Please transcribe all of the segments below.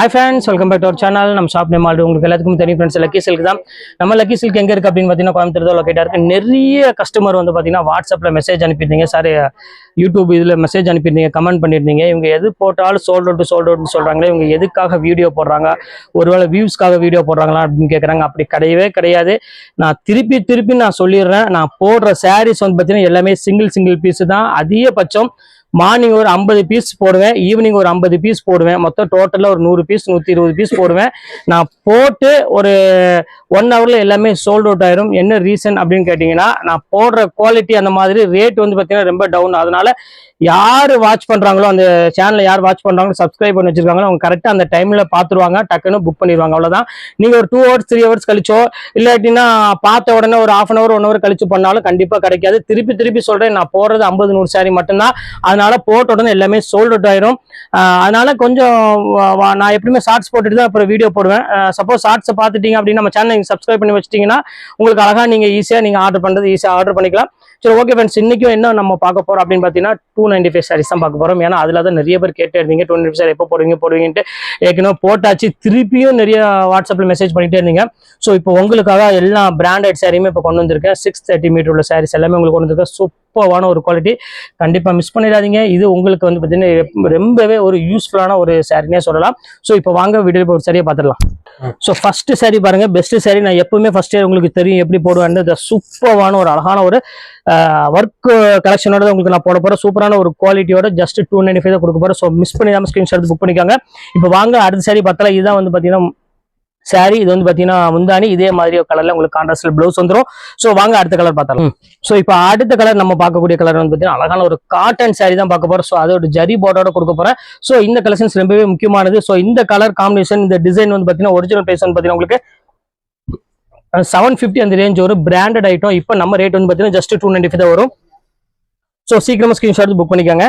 Hi friends welcome back to our channel நம்ம shop name ஆல்டு உங்களுக்கு எல்லாத்துக்கும் தெரியும் ஃப்ரெண்ட்ஸ் லக்கி சில்க் தான். நம்ம லக்கி சில்க் எங்கே இருக்குது அப்படின்னு பார்த்தீங்கன்னா கோயம்புத்தூர் லொக்கேட்டாக இருக்குது நிறைய கஸ்டமர் வந்து பார்த்தீங்கன்னா வாட்ஸ்அப்பில் மெசேஜ் அனுப்பியிருந்தீங்க. சார் யூடியூப் இதில் மெசேஜ் அனுப்பியிருந்தீங்க கமெண்ட் பண்ணியிருந்தீங்க. இவங்க எது போட்டாலும் சோல்ட் அவுட் சோல்ட் அவுட்னு சொல்கிறாங்களே இவங்க எதுக்காக வீடியோ போடுறாங்க ஒருவேளை வியூஸ்க்காக வீடியோ போடுறாங்களா அப்படின்னு கேட்குறாங்க அப்படி கிடையவே கிடையாது. நான் திருப்பி திருப்பி நான் சொல்லிடுறேன். நான் போடுற சாரீஸ் வந்து பார்த்தீங்கன்னா எல்லாமே சிங்கிள் சிங்கிள் பீஸு தான். அதிகபட்சம் மார்னிங் ஒரு ஐம்பது பீஸ் போடுவேன் ஈவினிங் ஒரு ஐம்பது பீஸ் போடுவேன். மொத்தம் டோட்டலாக ஒரு நூறு பீஸ் நூற்றி இருபது பீஸ் போடுவேன். நான் போட்டு ஒரு ஒன் ஹவரில் எல்லாமே சோல்ட் அவுட் ஆயிரும். என்ன ரீசன் அப்படின்னு கேட்டிங்கன்னா நான் போடுற குவாலிட்டி அந்த மாதிரி ரேட் வந்து பார்த்தீங்கன்னா ரொம்ப டவுன் அதனால யார் வாட்ச் பண்ணுறாங்களோ அந்த சேனலை யார் வாட்ச் பண்ணுறாங்களோ சப்ஸ்கிரைப் பண்ணி வச்சிருக்காங்களோ அவங்க கரெக்டாக அந்த டைமில் பார்த்துருவாங்க டக்குன்னு புக் பண்ணிடுவாங்க அவ்வளோதான் நீங்கள் ஒரு டூ ஹவர்ஸ் த்ரீ ஹவர்ஸ் கழிச்சோ இல்லாட்டினா பார்த்த உடனே ஒரு half an hour one hour கழிச்சு பண்ணாலும் கண்டிப்பாக கிடைக்காது. திருப்பி திருப்பி சொல்கிறேன் நான் போடுறது ஐம்பது நூறு சாரி மட்டும்தான். அதனால போட்ட உடனே எல்லாமே சோல்ட் அவுட் ஆயிரும். அதனால் அதனால கொஞ்சம் நான் எப்படியுமே ஷார்ட்ஸ் போட்டுட்டு தான் அப்புறம் வீடியோ போடுவேன். சப்போஸ் ஷார்ட்ஸை பார்த்துட்டீங்க அப்படின்னா நம்ம சேனல் நீங்கள் சப்ஸ்கிரைப் பண்ணி வச்சிட்டிங்கன்னா உங்களுக்கு அழகாக நீங்கள் ஈஸியாக நீங்கள் ஆர்டர் பண்ணுறது ஈஸியாக ஆர்டர் பண்ணிக்கலாம். சரி ஓகே ஃப்ரெண்ட்ஸ் இன்னைக்கும் என்ன நம்ம பார்க்க போறோம் அப்படின்னு பார்த்தீங்கன்னா டூ நைன்டி ஃபைவ் சாரீஸ் தான் பார்க்க போறோம். ஏன்னா அதில் தான் நிறைய பேர் கேட்டே இருந்தீங்க. டூ நைன்டி ஃபைவ் எப்போ போடுவீங்க போடுவீங்கன்ட்டு ஏற்கனவே போட்டாச்சு. திருப்பியும் நிறைய வாட்ஸ்அப்பில் மெசேஜ் பண்ணிட்டே இருந்தீங்க. ஸோ இப்போ உங்களுக்காக எல்லா பிராண்டட் சாரியுமே இப்போ கொண்டு வந்திருக்கேன். சிக்ஸ் தேர்ட்டி மீட்டர் உள்ள சாரீஸ் எல்லாமே உங்களுக்கு கொண்டு வந்திருக்கேன். சூப்பரான ஒரு குவாலிட்டி கண்டிப்பாக மிஸ் பண்ணிடாதீங்க. இது உங்களுக்கு வந்து பார்த்தீங்கன்னா ரொம்பவே ஒரு யூஸ்ஃபுல்லான ஒரு சாரினே சொல்லலாம். ஸோ இப்போ வாங்க வீடியோ ஒரு சரியாக பார்த்துடலாம். ஸோ ஃபர்ஸ்ட் saree பாருங்க. பெஸ்ட் saree நான் எப்பவுமே ஃபர்ஸ்ட் உங்களுக்கு தெரியும் எப்படி போடுவேன். இந்த சூப்பரான ஒரு அழகான ஒரு ஒர்க் கலெக்ஷனோட தான் உங்களுக்கு நான் போட போறேன். சூப்பரான ஒரு குவாலிட்டியோட ஜஸ்ட் டூ நைன்டி ஃபைவ் தான் கொடுக்க போறேன். ஸோ மிஸ் பண்ணிடாம ஸ்கிரீன்ஷாட் புக் பண்ணிக்கோங்க. இப்போ வாங்க அடுத்த saree பார்த்தலாம் இதுதான் வந்து பார்த்தீங்கன்னா saree இது வந்து பார்த்தீங்கன்னா முந்தானி இதே மாதிரி கலர்ல உங்களுக்கு கான்ட்ராஸ்ட்ல ப்ளவுஸ் வந்துரும். ஸோ வாங்க அடுத்த கலர் பார்த்தலாம் ஸோ இப்போ அடுத்த கலர் நம்ம பார்க்கக்கூடிய கலர் வந்து பார்த்தீங்கன்னா அழகான ஒரு காட்டன் saree தான் பார்க்க போறோம். ஸோ அதோட ஜரி போர்டோட கொடுக்க போறேன். ஸோ இந்த கலெக்ஷன்ஸ் ரொம்பவே முக்கியமானது. ஸோ இந்த கலர் காம்பினேஷன் இந்த டிசைன் வந்து பார்த்தீங்கன்னா ஒரிஜினல் பிரைஸ் வந்து பார்த்தீங்கன்னா உங்களுக்கு செவன் ஃபிஃப்டி அந்த ரேஞ்ச் வரும் பிராண்டட் ஐட்டம் இப்போ நம்ம ரேட் வந்து பார்த்தீங்கன்னா ஜஸ்ட் டூ நைன்டி ஃபைவ் தான் வரும். ஸோ சீக்கிரமா ஸ்கிரீன்ஷாட் புக் பண்ணிக்கோங்க.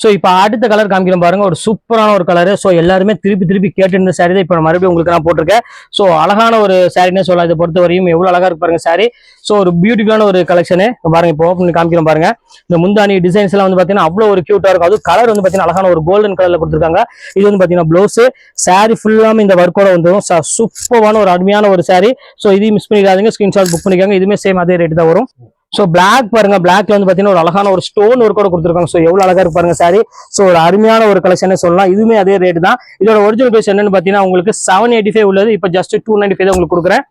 ஸோ இப்போ அடுத்த கலர் காமிக்கிறேன் பாருங்க. ஒரு சூப்பரான ஒரு கலரு ஸோ எல்லாருமே திருப்பி திருப்பி கேட்டிருந்த சாரி தான் இப்போ மறுபடியும் உங்களுக்கு நான் போட்டிருக்கேன். ஸோ அழகான ஒரு சாரினே சொல்லலாம். இதை பொறுத்த வரையும் எவ்வளோ அழகாக இருக்கு பாருங்க சாரி ஸோ ஒரு பியூட்டிஃபுல்லான ஒரு கலெக்ஷனு பாருங்க இப்போ ஓப்பன் பண்ணி பாருங்க. இந்த முந்தானி டிசைன்ஸ் எல்லாம் வந்து பார்த்தீங்கன்னா அவ்வளோ ஒரு க்யூட்டாக இருக்கும். அது கலர் வந்து பார்த்தீங்கன்னா அழகான ஒரு கோல்டன் கலரில் கொடுத்துருக்காங்க. இது வந்து பார்த்தீங்கன்னா ப்ளவுஸு சாரி ஃபுல்லாமே இந்த ஒர்க்கோட வந்துடும் சூப்பரான ஒரு அருமையான ஒரு சாரி ஸோ இதையும் மிஸ் பண்ணிடாதீங்க. ஸ்கிரீன்ஷாட் புக் பண்ணிக்காங்க. இதுவுமே சேம் அதே ரேட் தான் வரும். ஸோ பிளாக் பாருங்க. பிளாக்ல வந்து பார்த்தீங்கன்னா ஒரு அழகான ஒரு ஸ்டோன் ஒர்க்கோட கொடுத்துருக்காங்க. ஸோ எவ்வளோ அழகா இருக்கு பாருங்க saree. ஸோ ஒரு அருமையான ஒரு கலெக்ஷனே சொல்லலாம். இதுவுமே அதே ரேட் தான். இதோட ஒரிஜினல் பிரைஸ் என்னன்னு பார்த்தீங்கன்னா உங்களுக்கு செவன் எயிட்டி ஃபைவ் உள்ளது. இப்போ ஜஸ்ட் டூ நைன்டி ஃபைவ் தான் உங்களுக்கு கொடுக்குறேன்.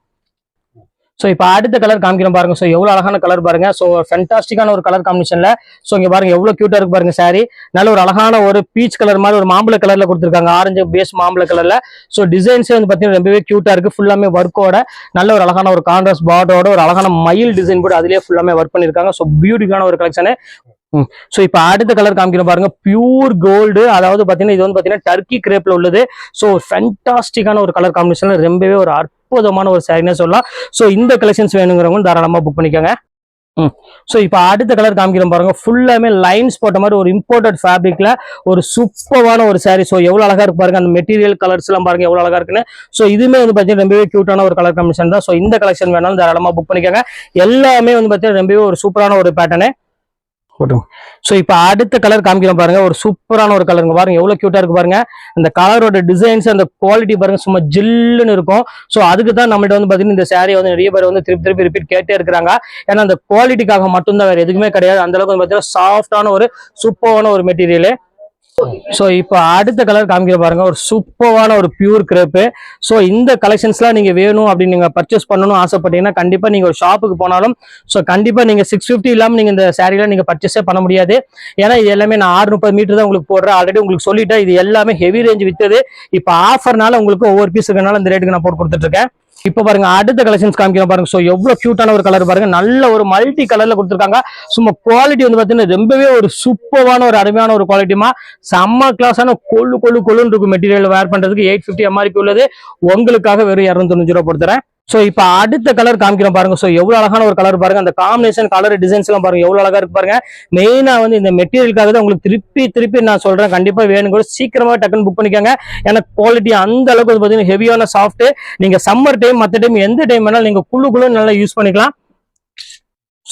ஸோ இப்போ அடுத்த கலர் காமிக்கிறோம் பாருங்க. ஸோ எவ்வளோ அழகான கலர் பாருங்க. ஸோ ஃபென்டாஸ்டிக்கான ஒரு கலர் காம்பினேஷன்ல ஸோ இங்கே பாருங்க எவ்வளோ கியூட்டா இருக்கு பாருங்க சாரி நல்ல ஒரு அழகான ஒரு பீச் கலர் மாதிரி ஒரு மாம்பழ கலர்ல கொடுத்துருக்காங்க. ஆரஞ்சு பேஸ் மாம்பழ கலர்ல ஸோ டிசைன்ஸே வந்து பார்த்தீங்கன்னா ரொம்பவே கியூட்டா இருக்கு. ஃபுல்லாமே ஒர்க்கோட நல்ல ஒரு அழகான ஒரு கான்ட்ராஸ்ட் பார்டரோட ஒரு அழகான மயில் டிசைன் கூட அதிலேயே ஃபுல்லாமே ஒர்க் பண்ணிருக்காங்க. ஸோ பியூட்டிஃபுல்லான ஒரு கலெக்ஷனு ஸோ இப்போ அடுத்த கலர் காமிக்கிறோம் பாருங்க. பியூர் கோல்டு அதாவது பார்த்தீங்கன்னா இது வந்து பார்த்தீங்கன்னா டர்க்கி கிரேப்ல உள்ளது. ஸோ ஃபென்டாஸ்டிக்கான ஒரு கலர் காம்பினேஷன் ரொம்பவே ஒரு அற்புதமான ஒரு சாரினே சொல்லலாம். ஸோ இந்த கலெக்ஷன்ஸ் வேணுங்கிறவங்க தாராளமாக புக் பண்ணிக்கோங்க. ம். ஸோ இப்போ அடுத்த கலர் காமிக்கிறோம் பாருங்க. ஃபுல்லாமே லைன்ஸ் போட்ட மாதிரி ஒரு இம்போர்ட்டட் ஃபேப்ரிக்ல ஒரு சூப்பரான ஒரு saree. ஸோ எவ்வளோ அழகா இருக்கு பாருங்க. அந்த மெட்டீரியல் கலர்ஸ் எல்லாம் பாருங்க எவ்வளோ அழகா இருக்குன்னு. ஸோ இதுவுமே வந்து பார்த்தீங்கன்னா ரொம்பவே கியூட்டான ஒரு கலர் காம்பினேஷன் தான். ஸோ இந்த கலெக்ஷன் வேணாலும் தாராளமாக புக் பண்ணிக்கோங்க. எல்லாமே வந்து பார்த்தீங்கன்னா ரொம்பவே ஒரு சூப்பரான ஒரு பேட்டர்னு போட்டுங்க ஸோ இப்போ அடுத்த கலர் காமிக்கிறோம் பாருங்க. ஒரு சூப்பரான ஒரு கலருங்க பாருங்க. எவ்வளோ க்யூட்டாக இருக்கு பாருங்க. அந்த கலரோட டிசைன்ஸ் அந்த குவாலிட்டி பாருங்க சும்மா ஜில்லுன்னு இருக்கும். ஸோ அதுக்கு தான் நம்மள்ட்ட வந்து பார்த்தீங்கன்னா இந்த saree வந்து நிறைய பேர் வந்து திருப்பி திருப்பி ரிப்பீட் கேட்டே இருக்கிறாங்க. ஏன்னா அந்த குவாலிட்டிக்காக மட்டும்தான் வேறு எதுவுமே கிடையாது. அந்த அளவுக்கு வந்து பார்த்தீங்கன்னா சாஃப்டான ஒரு சூப்பரான ஒரு மெட்டீரியல் ஸோ இப்போ அடுத்த கலர் காமிக்கிற பாருங்க. ஒரு சூப்பரான ஒரு பியூர் கிரேப்பு ஸோ இந்த கலெக்ஷன்ஸ்லாம் நீங்கள் வேணும் அப்படின்னு நீங்கள் பர்ச்சேஸ் பண்ணணும் ஆசைப்பட்டீங்கன்னா கண்டிப்பாக நீங்கள் ஒரு ஷாப்புக்கு போனாலும் ஸோ கண்டிப்பாக நீங்கள் சிக்ஸ் ஃபிஃப்டி இல்லாமல் நீங்கள் இந்த சாரீலாம் நீங்கள் பர்ச்சேஸே பண்ண முடியாது. ஏன்னா இது எல்லாமே நான் ஆறு முப்பது மீட்டர் தான் உங்களுக்கு போடுறேன். ஆல்ரெடி உங்களுக்கு சொல்லிட்டேன். இது எல்லாமே ஹெவி ரேஞ்ச் வித்தது. இப்போ ஆஃபர்னால உங்களுக்கு ஒவ்வொரு பீஸ் இருக்கனால இந்த ரேட்டுக்கு நான் போட்டு கொடுத்துட்ருக்கேன் இப்போ பாருங்க அடுத்த கலெக்ஷன்ஸ் காமிக்கிறோம் பாருங்க. ஸோ எவ்வளோ கியூட்டான ஒரு கலர் பாருங்க. நல்ல ஒரு மல்டி கலர்ல கொடுத்துருக்காங்க. சும்மா குவாலிட்டி வந்து பார்த்தீங்கன்னா ரொம்பவே ஒரு சூப்பரான ஒரு அருமையான ஒரு குவாலிட்டிமா செம்ம கிளாஸான கொள்ளு கொள்ளு கொள்ளுன்னு இருக்கும் மெட்டீரியல் வேர் பண்றதுக்கு. எயிட் ஃபிஃப்டி எம்ஆர்பி உள்ளது. உங்களுக்காக வெறும் இரநூத்தொண்ணூறு ரூபா கொடுத்துறேன் ஸோ இப்போ அடுத்த கலர் காமிக்கிறோம் பாருங்க. ஸோ எவ்வளவு அழகான ஒரு கலர் பாருங்க. அந்த காம்பினேஷன் கலர் டிசைன்ஸ் எல்லாம் பாருங்க. எவ்வளவு அழகா இருக்கு பாருங்க. மெயினா வந்து இந்த மெட்டீரியலுக்காக தான் உங்களுக்கு திருப்பி திருப்பி நான் சொல்றேன். கண்டிப்பா வேணும் கூட சீக்கிரமா டக்குன்னு புக் பண்ணிக்கோங்க. ஏன்னா குவாலிட்டி அந்த அளவுக்கு வந்து பாத்தீங்கன்னா ஹெவியான சாஃப்ட் நீங்க சம்மர் டைம் மற்ற டைம் எந்த டைம் வேணாலும் நீங்க குழு குழு நல்லா யூஸ் பண்ணிக்கலாம்.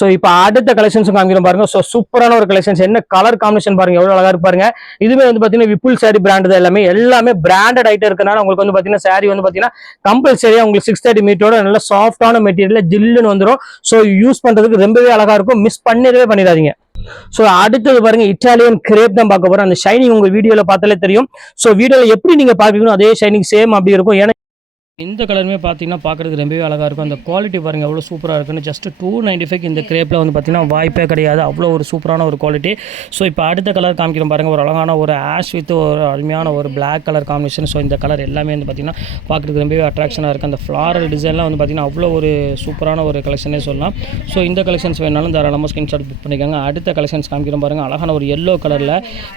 ஸோ இப்போ அடுத்த கலெக்ஷன்ஸும் காமிக்கிறோம் பாருங்க. ஸோ சூப்பரான ஒரு கலெக்ஷன்ஸ் என்ன கலர் காம்பினேஷன் பாருங்க எவ்வளவு அழகா இருப்பாருங்க இதுவே வந்து பாத்தீங்கன்னா விப்புல் சாரி பிராண்ட் தான் எல்லாமே. எல்லாமே பிராண்டட் ஐட்டம் இருக்கனால உங்களுக்கு வந்து பாத்தீங்கன்னா சாரி வந்து பாத்தீங்கன்னா கம்பல்சரியா உங்களுக்கு சிக்ஸ் தேர்ட்டி மீட்டரோட நல்ல சாஃப்டான மெட்டீரியல் ஜில்லுன்னு வந்துடும் ஸோ யூஸ் பண்றதுக்கு ரொம்பவே அழகா இருக்கும். மிஸ் பண்ணிடவே பண்ணிடாதீங்க. ஸோ அடுத்தது பாருங்க இட்டாலியன் கிரேப் தான் பார்க்க போறோம். அந்த ஷைனிங் உங்க வீடியோல பார்த்தாலே தெரியும். ஸோ வீடியோல எப்படி நீங்க பாக்குறீங்களோ அதே ஷைனிங் சேம் அப்படி இருக்கும். ஏன்னா இந்த கலருமே பார்த்தீங்கன்னா பார்க்குறதுக்கு ரொம்பவே அழகாக இருக்கும். அந்த குவாலிட்டி பாருங்கள் எவ்வளோ சூப்பராக இருக்குன்னு. ஜஸ்ட் டூ நைன்டி ஃபைவ் இந்த கிரேப்பில் வந்து பார்த்தீங்கன்னா வாய்ப்பே கிடையாது. அவ்வளோ ஒரு சூப்பரான ஒரு குவாலிட்டி ஸோ இப்போ அடுத்த கலர் காமிக்கிறோம் பாருங்கள் ஒரு அழகான ஒரு ஆஷ் வித் ஒரு அருமையான ஒரு பிளாக் கலர் காம்பினேஷன் ஸோ இந்த கலர் எல்லாமே வந்து பார்த்தீங்கன்னா பார்க்குறதுக்கு ரொம்பவே அட்ராக்ஷனாக இருக்குது அந்த ஃப்ளாரல் டிசைன்லாம் வந்து பார்த்தீங்கன்னா அவ்வளோ ஒரு சூப்பரான ஒரு கலெக்ஷனே சொல்லலாம். ஸோ இந்த கலெக்ஷன்ஸ் வேணாலும் தாராளமாக ஸ்கிரீன்ஷாட் புக் பண்ணிக்கோங்க. அடுத்த கலெக்ஷன்ஸ் காமிக்கிறோம் பாருங்கள் அழகான ஒரு எல்லோ கலரில்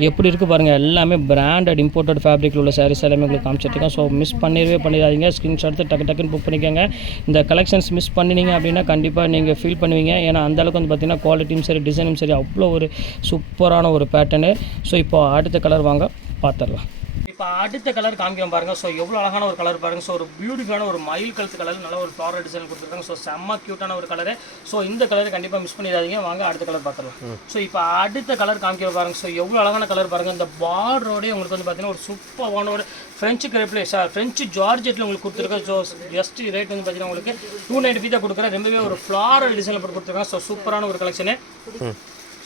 எப்படி இருக்குது பாருங்கள் எல்லாமே பிராண்டட் இம்போர்ட்டட் ஃபேப்ரிக்கில் உள்ள சாரீஸ் எல்லாமே உங்களுக்கு காமிச்சிருக்கேன் ஸோ மிஸ் பண்ணிடவே பண்ணிடாதீங்க. ஸ்க்ரீன்ஷாட் எடுத்து டக்கு டக்குன்னு புக் பண்ணிக்கோங்க. இந்த கலெக்ஷன்ஸ் மிஸ் பண்ணினீங்க அப்படின்னா கண்டிப்பாக நீங்கள் ஃபீல் பண்ணுவீங்க. ஏன்னா அந்தளவுக்கு வந்து பார்த்தீங்கன்னா குவாலிட்டியும் சரி டிசைனும் சரி அவ்வளோ ஒரு சூப்பரான ஒரு பேட்டர்னு ஸோ இப்போ அடுத்த கலர் வாங்க பார்த்துடலாம் இப்போ அடுத்த கலர் காமிக்கிறோம் பாருங்க. ஸோ எவ்வளோ அழகான ஒரு கலர் பாருங்க. ஸோ ஒரு பியூட்டிஃபுல்லான ஒரு மயில் கழுத்து கலர் நல்ல ஒரு ஃப்ளாரல் டிசைன் கொடுத்துருக்காங்க. ஸோ செம்ம க்யூட்டான ஒரு கலரு ஸோ இந்த கலரை கண்டிப்பாக மிஸ் பண்ணிடாதீங்க. வாங்க அடுத்த கலர் பார்த்துடலாம் ஸோ இப்போ அடுத்த கலர் காமிக்கிறோம் பாருங்க. ஸோ எவ்வளோ அழகான கலர் பாருங்க. இந்த பார்டரோடய உங்களுக்கு வந்து பார்த்தீங்கன்னா ஒரு சூப்பரான ஒரு ஃப்ரெஞ்சு கிரேப்லே சார் ஃப்ரெஞ்சு ஜார்ஜெட்டில் உங்களுக்கு கொடுத்துருக்கோம் ஸோ ஜஸ்ட் ரேட் வந்து பார்த்தீங்கன்னா உங்களுக்கு டூ நைன்ட்டி தான் கொடுக்குறேன். ரொம்பவே ஒரு ஃப்ளாரல் டிசைனில் போட்டு கொடுத்துருக்காங்க ஸோ சூப்பரான ஒரு கலெக்ஷனு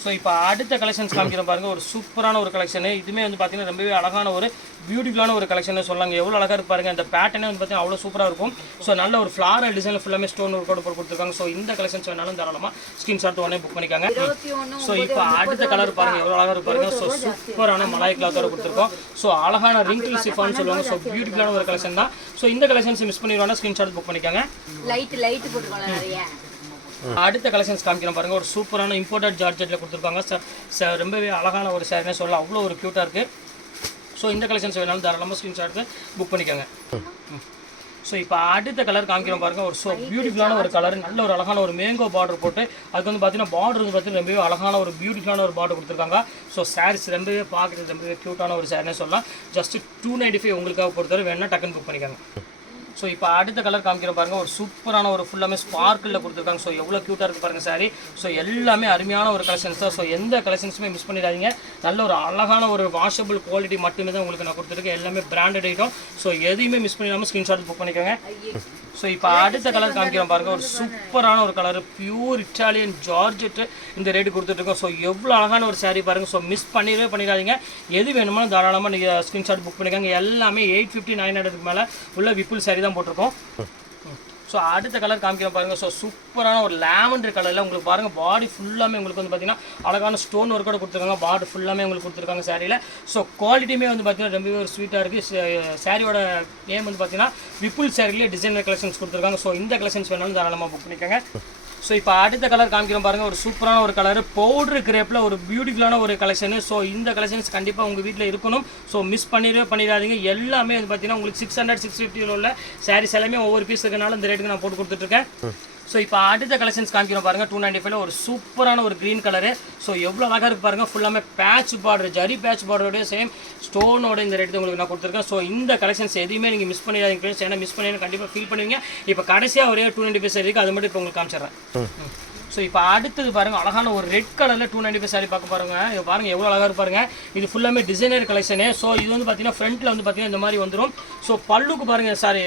ஸோ இப்போ அடுத்த கலெக்ஷன்ஸ் காமிக்கிறோம் பாருங்க ஒரு சூப்பரான ஒரு கலெக்ஷனு இதுவுமே வந்து பார்த்தீங்கன்னா ரொம்பவே அழகான ஒரு பியூட்டிஃபுல்லான ஒரு கலெக்ஷன் சொல்லாங்க. எவ்வளோ அழகாக இருக்கு அந்த பேட்டர்னே வந்து பார்த்தீங்கன்னா அவ்வளோ சூப்பராக இருக்கும். ஸோ நல்ல ஒரு ஃப்ளாரல் டிசைனில் ஃபுல்லாமே ஸ்டோன் ஒர்க் போட்டு கொடுத்துருக்காங்க. ஸோ இந்த கலெக்ஷன்ஸ் வேணாலும் தாராளமாக ஸ்க்ரீன்ஷாட் உடனே புக் பண்ணிக்காங்க. ஸோ இப்போ அடுத்த கலர் பாருங்க. எவ்வளோ அழகாக இருக்கு ஸோ சூப்பரான மலாய் கிளாத்தோட கொடுத்துருக்கோம். ஸோ அழகான ரிங்கிள் சிஃபான்னு சொல்லுவாங்க. ஸோ பியூட்டிஃபுல்லான ஒரு கலெக்ஷன் தான். ஸோ இந்த கலெக்ஷன்ஸ் மிஸ் பண்ணிடுவாங்க. ஸ்க்ரீன்ஷாட் புக் பண்ணிக்காங்க. லைட் லைட் போட்டுக்கோங்க அடுத்த கலெக்ஷன்ஸ் காமிக்கிறோம் பாருங்க. ஒரு சூப்பரான இம்போர்ட்டட் ஜார்ஜெட்டில் கொடுத்துருக்காங்க. ச- ச- ரொம்பவே அழகான ஒரு சேரீனே சொல்லலாம். அவ்வளோ ஒரு க்யூட்டாக இருக்குது ஸோ இந்த கலெக்ஷன்ஸ் வேணாலும் தாராளமாக ஸ்க்ரீன்ஷாட் புக் பண்ணிக்கோங்க. ஸோ இப்போ அடுத்த கலர் காமிக்கிறோம் பாருங்க. ஒரு ஸோ பியூட்டிஃபுல்லான ஒரு கலர் நல்ல ஒரு அழகான ஒரு மேங்கோ பார்டர் போட்டு அதுக்கு வந்து பார்த்தீங்கன்னா பார்டர் வந்து பார்த்தீங்கன்னா ரொம்பவே அழகான ஒரு பியூட்டிஃபுல்லான ஒரு பார்டர் கொடுத்துருக்காங்க. ஸோ சாரீஸ் ரொம்பவே பார்க்குறது ரொம்பவே க்யூட்டான ஒரு சாரினே சொல்லலாம். ஜஸ்ட் டூ நைன்ட்டி ஃபைவ் உங்களுக்காக பொறுத்தவரை வேணால் டக்குன்னு புக் பண்ணிக்கோங்க. ஸோ இப்போ அடுத்த கலர் காமிக்கிறோம் பாருங்கள் ஒரு சூப்பரான ஒரு ஃபுல்லாமே ஸ்பார்க்கில் கொடுத்துருக்காங்க. ஸோ எவ்வளோ க்யூட்டாக இருக்குது பாருங்கள் சாரி ஸோ எல்லாமே அருமையான ஒரு கலெக்ஷன்ஸ் தான். ஸோ எந்த கலெக்ஷன்ஸுமே மிஸ் பண்ணிடாதீங்க. நல்ல ஒரு அழகான ஒரு வாஷபிள் குவாலிட்டி மட்டுமே தான் உங்களுக்கு நான் கொடுத்துருக்கேன். எல்லாமே பிராண்டட் ஐட்டம் ஸோ எதையுமே மிஸ் பண்ணிடாமல் ஸ்க்ரீன்ஷாட் புக் பண்ணிக்கோங்க. ஸோ இப்போ அடுத்த கலர் காமிக்கிறோம் பாருங்க. ஒரு சூப்பரான ஒரு கலர் பியூர் இட்டாலியன் ஜார்ஜெட் இந்த ரேட்டு கொடுத்துட்ருக்கோம் ஸோ எவ்வளோ அழகான ஒரு சாரீ பாருங்க. ஸோ மிஸ் பண்ணிடவே பண்ணிடாதீங்க. எது வேணுமோ தாராளமாக நீங்கள் ஸ்க்ரீன்ஷாட் புக் பண்ணிக்கோங்க. எல்லாமே எயிட் ஃபிஃப்டி நைன் ஹண்ட்ரடுக்கு மேலே உள்ள விப்புல் சாரீ தான் போட்டிருக்கோம். ஸோ அடுத்த கலர் காமிக்கிறோம் பாருங்கள் ஸோ சூப்பரான ஒரு லேவண்டர் கலரில் உங்களுக்கு பாருங்கள் பாடி ஃபுல்லாமே உங்களுக்கு வந்து பார்த்தீங்கன்னா அழகான ஸ்டோன் ஒர்க்கோட கொடுத்துருக்காங்க. பாடி ஃபுல்லாமே உங்களுக்கு கொடுத்துருக்காங்க சாரியில் ஸோ குவாலிட்டியுமே வந்து பார்த்தீங்கன்னா ரொம்பவே ஒரு ஸ்வீட்டாக இருக்குது சாரியோட நேம் வந்து பார்த்தீங்கன்னா விப்புல் சாரிலேயே டிசைனர் கலெக்ஷன்ஸ் கொடுத்துருக்காங்க. ஸோ இந்த கலெக்ஷன்ஸ் வேணாலும் தாராளமாக புக் பண்ணிக்கோங்க. ஸோ இப்போ அடுத்த கலர் காமிக்கிறோம் பாருங்க. ஒரு சூப்பரான ஒரு கலர் பவுட்ரு கிரேப்பில் ஒரு பியூட்டிஃபுல்லான ஒரு கலெக்ஷனு ஸோ இந்த கலெக்ஷன்ஸ் கண்டிப்பாக உங்கள் வீட்டில் இருக்கணும். ஸோ மிஸ் பண்ணிடவே பண்ணிடாதீங்க. எல்லாமே வந்து பார்த்தீங்கன்னா உங்களுக்கு சிக்ஸ் ஹண்ட்ரட் சிக்ஸ் ஃபிஃப்டியில் உள்ள சாரீஸ் எல்லாமே ஒவ்வொரு பீஸ் இருக்கனால இந்த ரேட்டுக்கு நான் போட்டு கொடுத்துட்ருக்கேன் ஸோ இப்போ அடுத்த கலெக்ஷன்ஸ் காமிக்கிறோம் பாருங்க. டூ நைன்டி ஃபைவ்ல ஒரு சூப்பரான ஒரு க்ரீன் கலரு ஸோ எவ்வளோ அழகாக இருக்கு பாருங்க. ஃபுல்லாமே பேட்ச் பார்டர் ஜரி பேட்ச் பார்டரோட சேம் ஸ்டோனோட இந்த ரேட்டு உங்களுக்கு நான் கொடுத்துருக்கேன். ஸோ இந்த கலெக்ஷன்ஸ் எதையுமே நீங்கள் மிஸ் பண்ணிடாதீங்க ஃப்ரெண்ட்ஸ் ஏன்னா மிஸ் பண்ணி கண்டிப்பாக ஃபீல் பண்ணுவீங்க. இப்போ கடைசியாக ஒரே டூ நைன்டி ஃபைவ் இருக்குது அது மட்டும் இப்போ உங்களுக்கு காமிச்சிடுறேன். ஸோ இப்போ அடுத்தது பாருங்க அழகான ஒரு ரெட் கலரில் டூ நைன்டி ஃபைவ் சாரி பார்க்க பாருங்கள் இது பாருங்கள் எவ்வளோ அழகாக இருப்பாருங்க இது ஃபுல்லாமே டிசைனர் கலெக்ஷனு ஸோ இது வந்து பார்த்தீங்கன்னா ஃப்ரண்ட்டில் வந்து பார்த்தீங்கன்னா இந்த மாதிரி வந்துடும் ஸோ பல்லுக்கு பாருங்கள் சாரி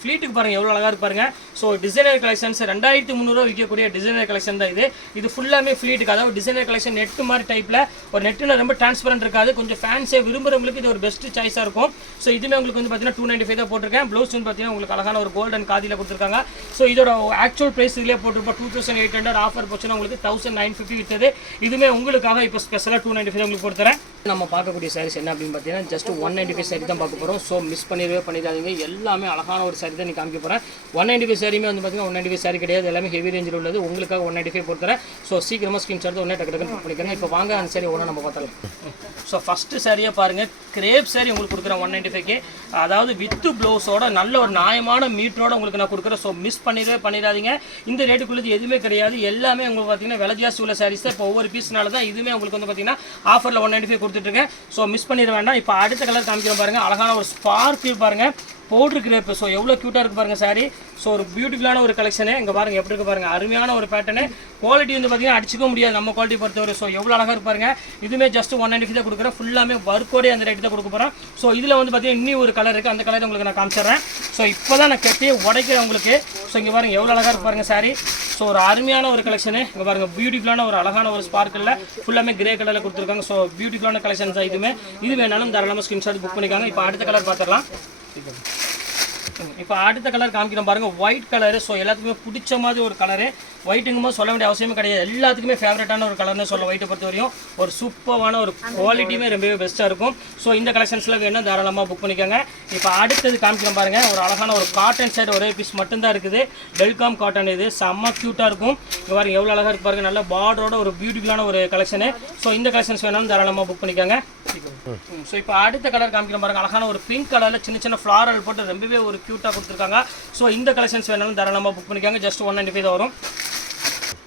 ஃப்ளீட்டுக்கு பாருங்க எவ்வளோ அழகாக இருப்பாருங்க ஸோ டிசைனர் கலெக்ஷன்ஸ் ரெண்டாயிரத்தி முந்நூறுவா விற்கக்கூடிய டிசைனர் கலெக்ஷன் தான் இது. இது ஃபுல்லாமே ஃப்ளீட்டுக்கு அதாவது டிசைனர் கலெக்ஷன் நெட்டு மாதிரி டைப்பில் ஒரு நெட்டில் ரொம்ப டிரான்ஸ்பரண்ட் இருக்காது. கொஞ்சம் ஃபேன்ஸே விரும்புகிறவங்களுக்கு இது ஒரு பெஸ்ட் சாய்ஸாக இருக்கும். ஸோ இதுவுமே உங்களுக்கு வந்து பார்த்தீங்கன்னா டூ நைன்டி ஃபைவ் தான் போட்டிருக்கேன். ப்ளவுஸ் வந்து பார்த்தீங்கன்னா உங்களுக்கு அழகான ஒரு கோல்டன் காதியில் கொடுத்துருக்காங்க. ஸோ இதோட ஆக்சுவல் ப்ரைஸ் இதிலே போட்டிருப்போம் two thousand eight hundred offer போச்சுன்னா உங்களுக்கு தௌசண்ட் நைன் ஃபிஃப்டி விற்றது இதுவுமே உங்களுக்காக இப்போ ஸ்பெஷலாக டூ நைன்டி ஃபைவ் உங்களுக்கு கொடுத்துறேன் நம்ம பார்க்கக்கூடிய சாரீஸ் என்ன அப்படின்னு பார்த்தீங்கன்னா just one ninety five sari தான் பார்க்க போகிறோம் ஸோ மிஸ் பண்ணிடவே பண்ணிடாதீங்க. எல்லாமே அழகான ஒரு சாரி தான் நீ காமிக்க போகிறேன் ஒன் நைன்டி ஃபைவ் சாரியுமே வந்து பார்த்தீங்கன்னா ஒன் நைன்டி ஃபைவ் சாரி கிடையாது. எல்லாமே ஹெவி ரேஞ்சில் உள்ளது. உங்களுக்காக ஒன் நைன்டி ஃபைவ் கொடுத்துறேன் ஸோ சீக்கிரமாக ஸ்கிரீன் ஸ்க்ரீன்ஷாட் ஒன்றே டக்கு டக்குன்னு பண்ணிக்கிறேன். இப்போ வாங்க அந்த சாரி ஒன்று நம்ம பார்த்தலாம் ஸோ ஃபஸ்ட்டு சாரியாக பாருங்கள் கிரேப் சாரி உங்களுக்கு கொடுக்குறேன் ஒன் நைன்டி ஃபைவ்க்கு அதாவது வித்து ப்ளவுஸோட நல்ல ஒரு நியாயமான மீட்டரோட உங்களுக்கு நான் கொடுக்குறேன். ஸோ மிஸ் பண்ணிடவே பண்ணிடாதீங்க. இந்த ரேட்டுக்குள்ளது எதுவுமே கிடையாது. எல்லாமே உங்களுக்கு பார்த்தீங்கன்னா விலை ஜாஸ்தி உள்ள சாரீஸ் தான். இப்போ ஒவ்வொரு பீஸ்னால தான் இதுவுமே உங்களுக்கு வந்து பார்த்தீங்கன்னா ஆஃபரில் ஒன் நைன்டி ஃபைவ் கொடுத்துட்ருக்கேன். ஸோ மிஸ் பண்ணிட வேண்டாம். இப்போ அடுத்த கலர் காமிக்கிறோம் பாருங்கள் அழகான ஒரு ஸ்பார்க்கிள் பாருங்கள் பவுடர் இப்போ ஸோ எவ்வளோ க்யூட்டாக இருக்கு பாருங்க சாரி ஸோ ஒரு பியூட்டிஃபுல்லான ஒரு கலெக்ஷனு இங்கே பாருங்க எப்படி இருக்கு பாருங்க. அருமையான ஒரு பேட்டர்னு குவாலிட்டி வந்து பார்த்தீங்கன்னா அடிச்சிக்க முடியாது. நம்ம குவாலிட்டி பொறுத்தவரை. ஸோ எவ்வளோ அழகாக இருப்பாருங்க பாருங்க. இதுவுமே ஜஸ்ட் ஒன் நைன்டி தான் கொடுக்குறேன். ஃபுல்லாமே ஒர்க்கோடே அந்த ரேட்டு தான் கொடுக்க போகிறோம் ஸோ இதில் வந்து பார்த்தீங்கன்னா இன்னும் ஒரு கலர் இருக்குது அந்த கலர் உங்களுக்கு நான் காமிச்சிடுறேன். ஸோ இப்போ தான் நான் கட்டி உடைக்கிறேன் உங்களுக்கு. ஸோ இங்கே பாருங்க எவ்வளோ அழகாக இருப்பாருங்க சாரி ஸோ ஒரு அருமையான ஒரு கலெக்ஷனு இங்கே பாருங்க பியூட்டிஃபுல்லான ஒரு அழகான ஒரு ஸ்பார்க்கில் ஃபுல்லாமே கிரே கலரில் கொடுத்துருக்காங்க. ஸோ பியூட்டிஃபுல்லான கலெக்ஷன்ஸ் தான் இதுவுமே. இது வேணாலும் தாராளமாக ஸ்கிரீன்ஷாட் புக் பண்ணிக்காங்க. இப்போ அடுத்த கலர் பார்த்துடலாம். இப்போ அடுத்த கலர் காமிக்கிறோம் பாருங்க ஒயிட் கலர் ஸோ எல்லாத்துக்குமே பிடிச்ச மாதிரி ஒரு கலரு ஒயிட்டுங்கும்போது சொல்ல வேண்டிய அவசியமே கிடையாது. எல்லாத்துக்குமே ஃபேவரட்டான ஒரு கலர்னு சொல்ல ஒயிட்டை பொறுத்த வரையும் ஒரு சூப்பரான ஒரு குவாலிட்டியுமே ரொம்பவே பெஸ்ட்டாக இருக்கும். ஸோ இந்த கலெக்ஷன்ஸில் வேணும் தாராளமாக புக் பண்ணிக்கோங்க. இப்போ அடுத்தது காமிக்கிறோம் பாருங்க ஒரு அழகான ஒரு காட்டன் சைடு ஒரே பீஸ் மட்டும்தான் இருக்குது. வெல்காம் காட்டன் இது. செம்ம க்யூட்டாக இருக்கும். இங்கே பாருங்க எவ்வளோ அழகாக இருக்கு பாருங்க. நல்ல பார்டரோட ஒரு பியூட்டிஃபுல்லான ஒரு கலெக்ஷனு ஸோ இந்த கலெக்ஷன்ஸ் வேணாலும் தாராளமாக புக் பண்ணிக்கோங்க. ஸோ இப்போ அடுத்த கலர் காமிக்கிறோம் பாருங்க அழகான ஒரு பிங்க் கலரில் சின்ன சின்ன ஃப்ளாரல் போட்டு ரொம்பவே ஒரு க்யூட்டாக கொடுத்துருக்காங்க. ஸோ இந்த கலெக்ஷன்ஸ் வேணாலும் தாராளமாக புக் பண்ணிக்காங்க. ஜஸ்ட் ஒன் நைன்டி ஃபைவ் வரும்.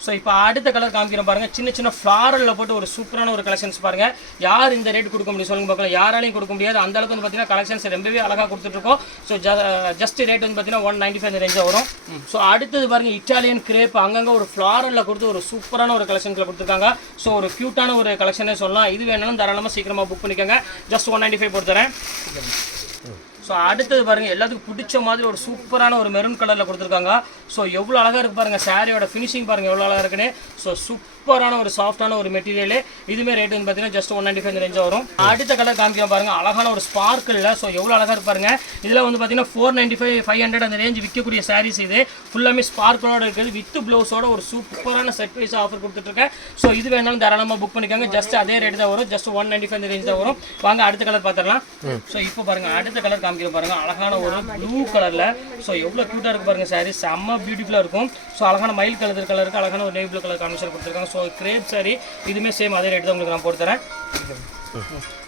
ஸோ இப்போ அடுத்த கலர் காமிக்கிறோம் பாருங்கள் சின்ன சின்ன ஃப்ளாரலில் போட்டு ஒரு சூப்பரான ஒரு கலெக்ஷன்ஸ் பாருங்க. யார் இந்த ரேட் கொடுக்க முடியும் சொல்லுங்க பார்க்கலாம். யாராலையும் கொடுக்க முடியாது. அந்த அளவுக்கு வந்து பார்த்தீங்கன்னா கலெக்ஷன்ஸ் ரொம்பவே அழகாக கொடுத்துட்ருக்கோம் ஸோ ஜஸ்ட் ரேட் வந்து பார்த்தீங்கன்னா ஒன் நைன்டி ஃபைவ் ரேஞ்சாக வரும். ஸோ அடுத்தது பாருங்கள் இட்டாலியன் கிரேப் அங்கங்கே ஒரு ஃப்ளாரலில் கொடுத்து ஒரு சூப்பரான ஒரு கலெக்ஷன்ஸில் கொடுத்துருக்காங்க. ஸோ ஒரு க்யூட்டான ஒரு கலெக்ஷனே சொல்லலாம். இது வேணாலும் தாராளமாக சீக்கிரமாக புக் பண்ணிக்கோங்க. ஜஸ்ட் ஒன் நைன்டி ஃபைவ் பொறுத்தரேன் ஸோ அடுத்தது பாருங்கள் எல்லாத்துக்கும் பிடிச்ச மாதிரி ஒரு சூப்பரான ஒரு மெரூன் கலரில் கொடுத்துருக்காங்க. ஸோ எவ்வளோ அழகாக இருக்குது பாருங்கள் சாரியோட ஃபினிஷிங் பாருங்கள் எவ்வளோ அழகாக இருக்குன்னு. ஸோ சூப் சூப்பரான ஒரு சாஃப்டான ஒரு மெட்டீரியல். இதுமே ரேட் வந்து பார்த்தீங்கன்னா ஜஸ்ட் ஒன் நைன்டி ஃபைவ் ரேஞ்சாக வரும். அடுத்த கலர் காமிக்கிறோம் பாருங்க. அழகான ஒரு ஸ்பார்க்கில் ஸோ எவ்வளோ அழகாக இருக்கு பாருங்க. இதில் வந்து பார்த்தீங்கன்னா four ninety five five hundred அந்த ரேஞ்ச் விற்கக்கூடிய சாரீஸ் இது. ஃபுல்லாமே ஸ்பார்க்கலோட இருக்குது. வித் ப்ளவுஸோட ஒரு சூப்பரான செட் வைஸ் ஆஃபர் கொடுத்துட்ருக்கேன். ஸோ இது வேணாலும் தாராளமாக புக் பண்ணிக்கோங்க. ஜஸ்ட் அதே ரேட் தான் வரும். Just one ninety five range தான் வரும். வாங்க அடுத்த கலர் பார்த்துடலாம் ஸோ இப்போ பாருங்க அடுத்த கலர் காமிக்கிறோம் பாருங்க. அழகான ஒரு ப்ளூ கலரில் ஸோ எவ்வளோ க்யூட்டாக இருக்கு பாருங்க சாரி செம்ம பியூட்டிஃபுல்லாக இருக்கும். ஸோ அழகான மயில் கலர் கலருக்கு அழகான ஒரு நேவி ப்ளூ கலர் காம்பினேஷன் கொடுத்துருக்காங்க. ஸோ கிரேப் சாரி இதுவுமே சேம் அதே ரேட் தான் உங்களுக்கு நான் போட்டு தரேன்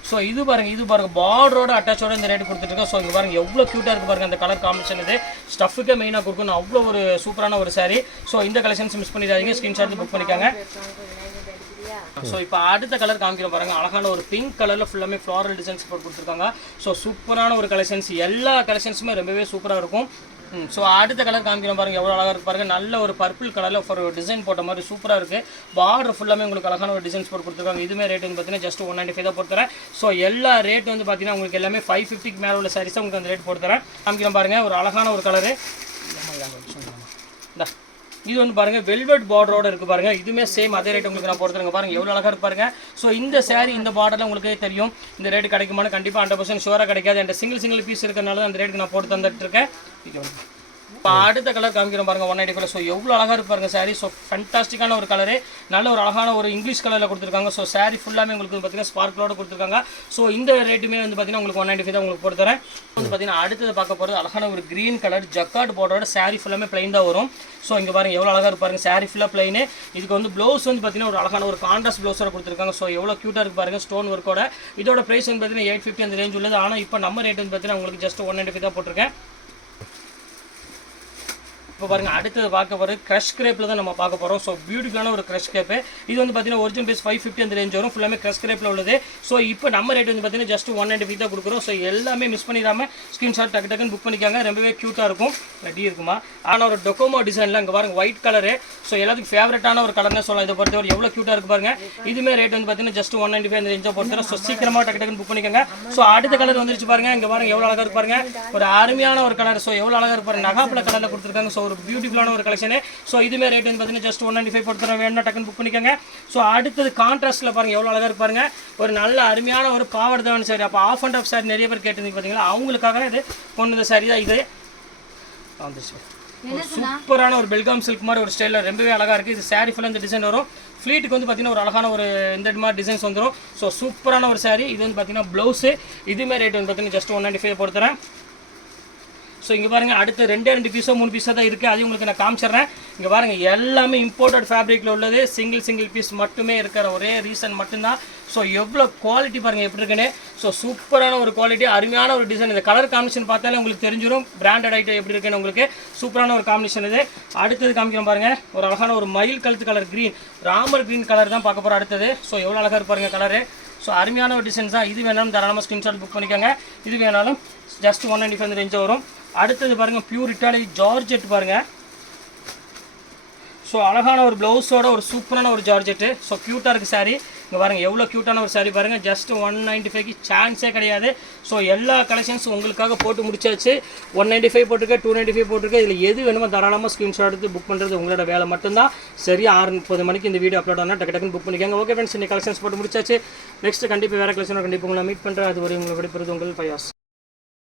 ஸோ இது பாருங்க இது பாருங்க பார்டரோட அட்டாச்சோட இந்த ரேட் கொடுத்துருக்கோம் ஸோ இங்கே பாருங்க எவ்வளோ க்யூட்டாக இருக்கு பாருங்க அந்த கலர் காம்பினேஷன் இது. ஸ்டஃபுக்கே மெயினாக கொடுக்கணும் அவ்வளோ ஒரு சூப்பரான ஒரு சாரி ஸோ இந்த கலெக்ஷன்ஸ் மிஸ் பண்ணிடாதீங்க ஸ்கிரீன்ஷாட் புக் பண்ணிக்காங்க. ஸோ இப்போ அடுத்த கலர் காமிக்கிறோம் பாருங்க அழகான ஒரு பிங்க் கலரில் ஃபுல்லாமே ஃப்ளாரல் டிசைன்ஸ் போட்டு கொடுத்துருக்காங்க. ஸோ சூப்பரான ஒரு கலெக்ஷன்ஸ் எல்லா கலெக்ஷன்ஸுமே ரொம்பவே சூப்பராக இருக்கும். ஸோ அடுத்த கலர் காமிக்கிறோம் பாருங்க எவ்வளோ அழகாக இருக்கு பாருங்க. நல்ல ஒரு பர்பிள் கலரில் ஒரு டிசைன் போட்ட மாதிரி சூப்பராக இருக்கு. பார்டர் ஃபுல்லாமே உங்களுக்கு அழகான ஒரு டிசைன்ஸ் போட்டு கொடுத்துருக்காங்க. இதுமே ரேட் வந்து பார்த்தீங்கன்னா ஜஸ்ட் ஒன் நைன்டி ஃபைவ் தான் போட்டுறேன் ஸோ எல்லா ரேட் வந்து பார்த்தீங்கன்னா உங்களுக்கு எல்லாமே ஃபைவ் ஃபிஃப்டிக்கு மேலே உள்ள சாரீஸ் உங்களுக்கு அந்த ரேட் போட்டு தரேன் காமிக்கிறோம் பாருங்க ஒரு அழகான ஒரு கலரு இது வந்து பாருங்க வெல்வெட் பார்டரோட இருக்கு பாருங்க. இதுவுமே சேம் அதே ரேட் உங்களுக்கு நான் போடுறேங்க பாருங்க எவ்வளோ அழகா இருப்பாருங்க பாருங்க. ஸோ இந்த saree இந்த பார்டர்ல உங்களுக்கே தெரியும். இந்த ரேட் கிடைக்குமான்னு கண்டிப்பா ஹண்ட்ரட் பர்சன்ட் ஷுவராக கிடைக்காது. என்கிட்ட சிங்கிள் சிங்கிள் பீஸ் இருக்கிறதுனால அந்த ரேட்டுக்கு நான் போட்டு தந்துட்டு இருக்கேன். இது இப்போ அடுத்த கலர் காமிக்கிறோம் பாருங்க ஒன் நைன்டி ஸோ எவ்வளோ அழகாக இருப்பாருங்க சாரீ ஸோ ஃபண்டாஸ்டிக்கான ஒரு கலரு நல்ல ஒரு அழகான ஒரு இங்கிலீஷ் கலரில் கொடுத்துருக்காங்க. ஸோ சாரீ ஃபுல்லாமே உங்களுக்கு வந்து பார்த்தீங்கன்னா ஸ்பார்க்லோட கொடுத்துருக்காங்க. ஸோ இந்த ரேட்டுமே வந்து பார்த்தீங்கன்னா உங்களுக்கு ஒன் நைன்டி தான் உங்களுக்கு போட்டு வந்து பார்த்தீங்கன்னா அடுத்தது பார்க்க போகிறது அழகான ஒரு க்ரீன் கலர் ஜக்கார்டு பார்டரோட saree ஃபுல்லாமே பிளைன் தான் வரும். ஸோ இங்கே பாருங்க எவ்வளோ அழகாக இருப்பாருங்க பாருங்க ஃபுல்லாக பிளைனு இதுக்கு வந்து ப்ளவுஸ் வந்து பார்த்தீங்கன்னா ஒரு அழகான ஒரு கான்ட்ராஸ்ட் ப்ளவுஸோட கொடுத்துருக்காங்க. ஸோ எவ்வளோ க்யூட்டாக இருக்கு பாருங்க ஸ்டோன் ஒர்க்கோட இதோட ப்ரைஸ் வந்து பார்த்தீங்கன்னா எயிட் ஃபிஃப்டி அந்த ரேஞ்ச் உள்ளது. ஆனால் இப்போ நம்ம ரேட் வந்து பார்த்தீங்கன்னா உங்களுக்கு ஜஸ்ட் ஒன் நைன்டி தான் போட்டிருக்கேன். இப்போ பாருங்க அடுத்தது பார்க்க போகிறது க்ரஷ் கிரேப்பில் தான் நம்ம பார்க்க போகிறோம் ஸோ பியூட்டிஃபுல்லான ஒரு க்ரஷ் கிரேப்பு இது வந்து பார்த்தீங்கன்னா ஒரிஜினல் பேஸ் ஃபைவ் ஃபிஃப்டி அந்த ரேஞ்ச் வரும். ஃபுல்லாமே க்ரஷ் கிரேப்பில் உள்ளது. ஸோ இப்போ நம்ம ரேட் வந்து பார்த்தீங்கன்னா ஜஸ்ட் ஒன் நைன்டி தான் கொடுக்குறோம். ஸோ எல்லாமே மிஸ் பண்ணிடாம ஸ்க்ரீன்ஷாட் டக்கு டக்குன்னு புக் பண்ணிக்காங்க. ரொம்பவே க்யூட்டாக இருக்கும். ரெடி இருக்குமா? ஆனால் ஒரு டொக்கோமோ டிசைனில் இங்கே பாருங்க ஒயிட் கலரு ஸோ எல்லாத்துக்கும் ஃபேவரட்டான ஒரு கலர்னே சொல்லலாம். இதை பொறுத்தவரை எவ்வளோ க்யூட்டாக இருக்கு பாருங்க. இதுமே ரேட் வந்து பார்த்தீங்கன்னா ஜஸ்ட் ஒன் நைன்டி ஃபைவ் அந்த ரேஞ்சை பொறுத்தவரை. ஸோ சீக்கிரமாக டக்கு டக்குன்னு புக் பண்ணிக்கோங்க. ஸோ அடுத்த கலர் வந்துருச்சு பாருங்க. இங்கே பாருங்க எவ்வளோ அழகாக இருப்பாருங்க ஒரு அருமையான ஒரு கலர் ஸோ எவ்வளோ அழகாக இருப்பாரு நகாப்பில் கலரில் கொடுத்துருக்காங்க. ஸோ ஒரு பியூட்டிஃபுல்லான ஒரு கலெக்ஷனு ஸோ இதுமே ரேட் வந்து பார்த்தீங்கன்னா ஜஸ்ட் ஒன் நைன்டி ஃபைவ் பொறுத்தவரை வேணும்னா டக்குன்னு புக் பண்ணிக்கோங்க. ஸோ அடுத்தது கான்ட்ராஸ்ட்டில் பாருங்க எவ்வளோ அழகாக இருக்கு பாருங்க ஒரு நல்ல அருமையான ஒரு பாவாடை தான் சாரி அப்போ ஆஃப் அண்ட் ஆஃப் சாரி நிறைய பேர் கேட்டிருந்தீங்க பார்த்தீங்களா அவங்களுக்காக இது கொண்டு வந்த சாரி தான் இது. வந்துச்சு ஒரு சூப்பரான ஒரு பெல்காம் சில்க் மாதிரி ஒரு ஸ்டைலில் ரொம்பவே அழகாக இருக்குது இது saree ஃபுல்லாக இந்த டிசைன் வரும். ஃப்ளீட்டுக்கு வந்து பார்த்தீங்கன்னா ஒரு அழகான ஒரு இந்த மாதிரி டிசைன்ஸ் வந்துடும் ஸோ சூப்பரான ஒரு saree. இது வந்து பார்த்தீங்கன்னா ப்ளவுஸு இதுமே ரேட் வந்து பார்த்தீங்கன்னா ஜஸ்ட் ஒன் நைன்டி ஃபைவ் பொறுத்துறேன் ஸோ இங்கே பாருங்கள் அடுத்து ரெண்டே ரெண்டு பீஸோ மூணு பீஸோ தான் இருக்குது அது உங்களுக்கு நான் காமிச்சிடுறேன். இங்கே பாருங்கள் எல்லாமே இம்போர்ட்டட் ஃபேப்ரிக்கில் உள்ளது. சிங்கிள் சிங்கிள் பீஸ் மட்டுமே இருக்கிற ஒரே ரீசன் மட்டும்தான். ஸோ எவ்வளோ குவாலிட்டி பாருங்கள் எப்படி இருக்குன்னு. ஸோ சூப்பரான ஒரு குவாலிட்டி அருமையான ஒரு டிசைன் இந்த கலர் காம்பினேஷன் பார்த்தாலே உங்களுக்கு தெரிஞ்சிடும் பிராண்டட் ஐட்டம் எப்படி இருக்குன்னு உங்களுக்கு. சூப்பரான ஒரு காம்பினேஷன் இது. அடுத்தது காமிக்கிறோம் பாருங்கள் ஒரு அழகான ஒரு மயில் கழுத்து colour green Ramar green colour தான் பார்க்க போகிறோம் அடுத்தது. ஸோ எவ்வளோ அழகாக இருப்பாருங்க கலரு ஸோ அருமையான ஒரு டிசைன்ஸ் தான். இது வேணாலும் தாராளமாக ஸ்க்ரீன்ஷாட் புக் பண்ணிக்கோங்க. இது வேணாலும் ஜஸ்ட் ஒன் நைன்டி ஃபைவ் ரேஞ்சாக வரும். அடுத்தது பாருங்கள் பியூர் இட்டாலி ஜார்ஜெட் பாருங்கள் ஸோ அழகான ஒரு ப்ளவுஸோட ஒரு சூப்பரான ஒரு ஜார்ஜெட்டு ஸோ க்யூட்டாக இருக்குது சாரீ இங்கே பாருங்கள் எவ்வளோ க்யூட்டான ஒரு சாரீ பாருங்கள் ஜஸ்ட் ஒன் நைன்ட்டி ஃபைவ்க்கு சான்ஸே கிடையாது. ஸோ எல்லா கலெக்ஷன்ஸும் உங்களுக்காக போட்டு முடிச்சாச்சு. ஒன் நைன்ட்டி ஃபைவ் போட்டிருக்கேன் டூ நைன்ட்டி ஃபைவ் போட்டிருக்க. இதில் எது வேணுமோ தாராளமாக ஸ்க்ரீன்ஷாட் எடுத்து புக் பண்ணுறது உங்களோட வேலை மட்டும்தான். சரி ஆறு முப்பது மணிக்கு இந்த வீடியோ அப்லோட் ஆனால் டக்கு டக்குன்னு புக் பண்ணிக்கோங்க. ஓகே ஃப்ரெண்ட்ஸ் இன்னைக்கு கலெக்ஷன்ஸ் போட்டு முடிச்சாச்சு. நெக்ஸ்ட் கண்டிப்பாக வேறு கலெக்ஷனோட கண்டிப்பாக உங்களை மீட் பண்ணுறேன் அது வரை உங்களை விடைபெறுது உங்கள் பயாஸ்